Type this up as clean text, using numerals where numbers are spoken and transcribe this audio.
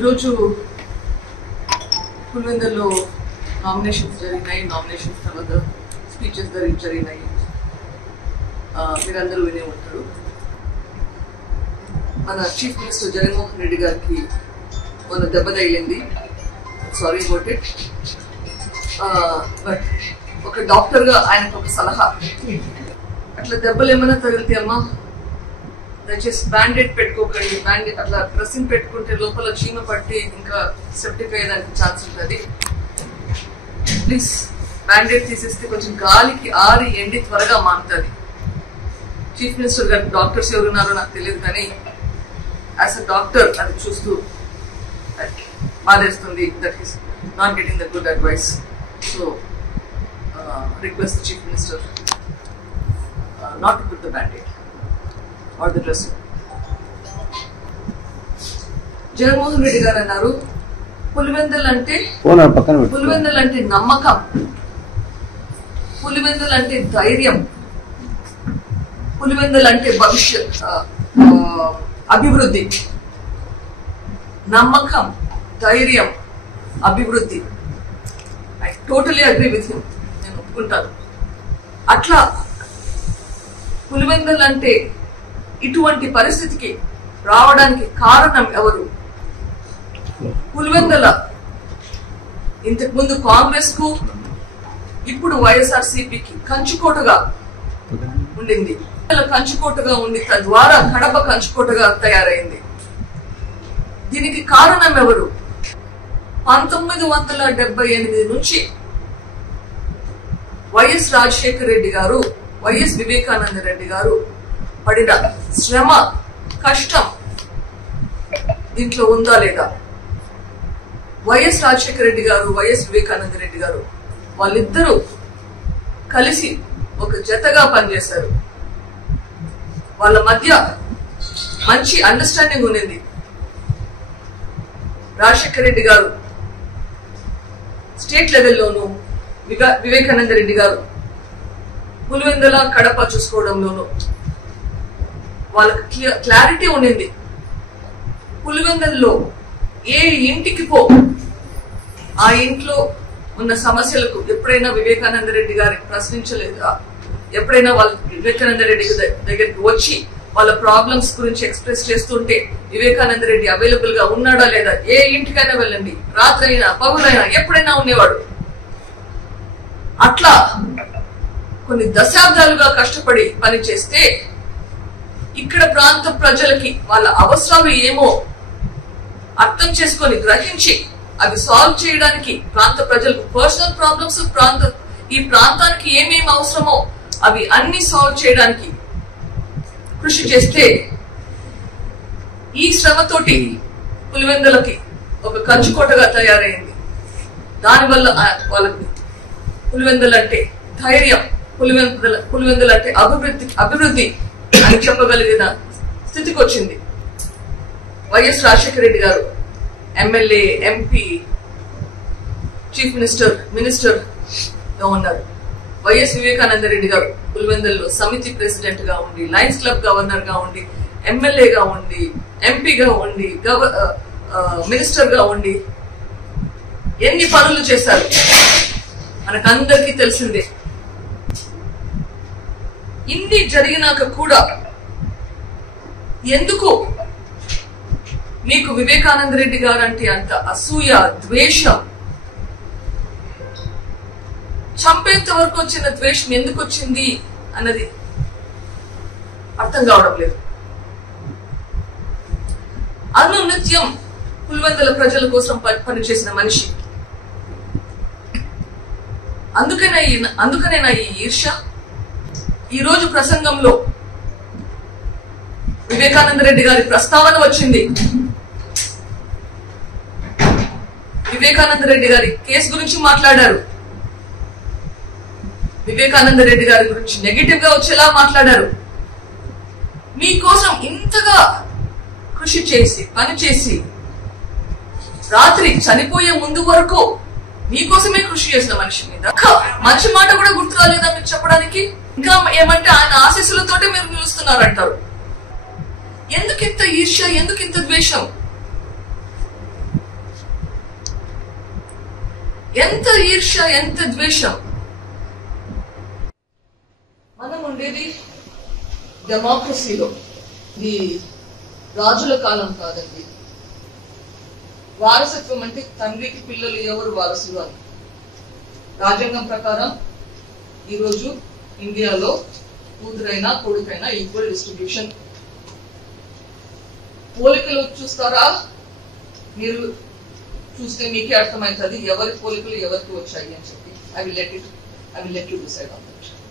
ఈరోజు పులివెందుల్లో నామినేషన్స్ జరిగినాయి. నామినేషన్స్ తర్వాత స్పీచెస్ జరిగినాయి. మీరందరూ వినే ఉంటారు. మన చీఫ్ మినిస్టర్ జగన్మోహన్ రెడ్డి గారికి మొన్న దెబ్బ తగిలింది. Sorry about it. బట్ ఒక డాక్టర్గా ఆయనకు ఒక సలహా, అట్లా దెబ్బలు ఏమైనా తగిలితే అమ్మా దయచేసి బ్యాండేడ్ పెట్టుకోకండి. బ్యాండేడ్ అట్లా డ్రెస్సింగ్ పెట్టుకుంటే లోపల చీమ పట్టి ఇంకా సెప్టిక్ అయ్యేదానికి ఛాన్స్ ఉంటుంది. ప్లీజ్ బ్యాండేడ్ తీసేస్తే కొంచెం గాలికి ఆరి ఎండి త్వరగా మారుతుంది. చీఫ్ మినిస్టర్ గారు డాక్టర్స్ ఎవరున్నారో నాకు తెలియదు, కానీ యాజ్ అ డాక్టర్ అది చూస్తూ బాధేస్తుంది. That is not getting the good advice. So request the chief minister not to put the Band-Aid or the dressing. Jaganmohan Reddy గారు అన్నారు, పులివెందులు అంటే నమ్మకం, పులివెందులు అంటే ధైర్యం, పులివెందులు అంటే భవిష్యత్ అభివృద్ధి. నమ్మకం, ధైర్యం, అభివృద్ధి. I totally agree with him. నేను ఒప్పుకుంటాను. అట్లా పులివెందులు అంటే ఇటువంటి పరిస్థితికి రావడానికి కారణం ఎవరు? పులివెందుల ఇంతకు ముందు కాంగ్రెస్ కు, ఇప్పుడు వైఎస్ఆర్సీపీకి కంచుకోటగా ఉండింది. కంచుకోటగా ఉండి తద్వారా కడప కంచుకోటగా తయారైంది. దీనికి కారణం ఎవరు? 1978 నుంచి వైఎస్ రాజశేఖర రెడ్డి గారు, వైఎస్ వివేకానంద రెడ్డి గారు పడిన శ్రమ, కష్టం దీంట్లో ఉందా లేదా? వైఎస్ రాజశేఖర రెడ్డి గారు, వైఎస్ వివేకానంద రెడ్డి గారు వాళ్ళిద్దరూ కలిసి ఒక జతగా పనిచేశారు. వాళ్ళ మధ్య మంచి అండర్స్టాండింగ్ ఉండింది. రాజశేఖర రెడ్డి గారు స్టేట్ లెవెల్లోనూ, వివేకానంద రెడ్డి గారు పులివెందుల, కడప చూసుకోవడంలోనూ వాళ్ళకి క్లారిటీ ఉండింది. పులివెందుల్లో ఏ ఇంటికి పో, ఆ ఇంట్లో ఉన్న సమస్యలకు ఎప్పుడైనా వివేకానంద రెడ్డి గారిని ప్రశ్నించలేదా? ఎప్పుడైనా వాళ్ళ వివేకానంద రెడ్డి దగ్గరికి వచ్చి వాళ్ళ ప్రాబ్లమ్స్ గురించి ఎక్స్ప్రెస్ చేస్తుంటే వివేకానంద రెడ్డి అవైలబుల్ గా ఉన్నాడా లేదా? ఏ ఇంటికైనా వెళ్ళండి, రాత్రి అయినా పగులైనా ఎప్పుడైనా ఉండేవాడు. అట్లా కొన్ని దశాబ్దాలుగా కష్టపడి పనిచేస్తే ఇక్కడ ప్రాంత ప్రజలకి వాళ్ళ అవసరాలు ఏమో అర్థం చేసుకొని గ్రహించి అవి సాల్వ్ చేయడానికి, ప్రాంత ప్రజలకు పర్సనల్ ప్రాబ్లమ్స్, ఈ ప్రాంతానికి ఏమేమి అవసరమో అవి అన్ని సాల్వ్ చేయడానికి కృషి చేస్తే ఈ శ్రమతోటి పులివెందులకి ఒక కంచుకోటగా తయారైంది. దానివల్ల వాళ్ళకి పులివెందులు అంటే ధైర్యం, పులివెందులు అంటే అభివృద్ధి అని చెప్పగలిగిన స్థితికి వచ్చింది. వైఎస్ రాజశేఖర రెడ్డి గారు ఎమ్మెల్యే, ఎంపీ, చీఫ్ మినిస్టర్ గా ఉన్నారు. వైఎస్ వివేకానంద రెడ్డి గారు పులివెందుల్లో సమితి ప్రెసిడెంట్ గా ఉండి, లయన్స్ క్లబ్ గవర్నర్ గా ఉండి, ఎమ్మెల్యేగా ఉండి, ఎంపీగా ఉండి, మినిస్టర్ గా ఉండి ఎన్ని పనులు చేశారు మనకందరికీ తెలిసిందే. ఇన్ని జరిగినాక కూడా ఎందుకు మీకు వివేకానంద రెడ్డి గారు అంటే అంత అసూయ, ద్వేషం? చంపేంత వరకు వచ్చిన ద్వేషం ఎందుకు వచ్చింది అన్నది అర్థం కావడం లేదు. అనునిత్యం పులివెందుల ప్రజల కోసం పనిచేసిన మనిషి. అందుకనేనా ఈ ఈర్ష? ఈ రోజు ప్రసంగంలో వివేకానంద రెడ్డి గారి ప్రస్తావన వచ్చింది. వివేకానంద రెడ్డి గారి కేసు గురించి మాట్లాడారు. వివేకానంద రెడ్డి గారి గురించి నెగిటివ్ గా వచ్చేలా మాట్లాడారు. మీకోసం ఇంతగా కృషి చేసి, పనిచేసి, రాత్రి చనిపోయే ముందు వరకు మీకోసమే కృషి చేసిన మనిషి మీద మంచి మాట కూడా గుర్తు రాలేదా మీరు చెప్పడానికి? ఇంకా ఏమంటే ఆయన ఆశీస్సులతోటే మీరు నిలుస్తున్నారంటారు. ఎందుకింత ఈర్ష్య, ఎందుకింత ద్వేషం? ఎంత ఈర్ష్య, ఎంత ద్వేషం. మనం ఉండేది డెమోక్రసీలో, ఈ రాజుల కాలం కాదండి. వారసత్వం అంటే తండ్రికి పిల్లలు ఎవరు వారసులు అని. రాజ్యాంగం ప్రకారం ఈరోజు ఇండియాలో కూతురైనా కొడుకైనా ఈక్వల్ డిస్ట్రిబ్యూషన్. పోలికలు చూస్తారా? మీరు చూస్తే మీకే అర్థమవుతుంది ఎవరి పోలికలు ఎవరికి వచ్చాయి అని చెప్పి. I will let you decide on that.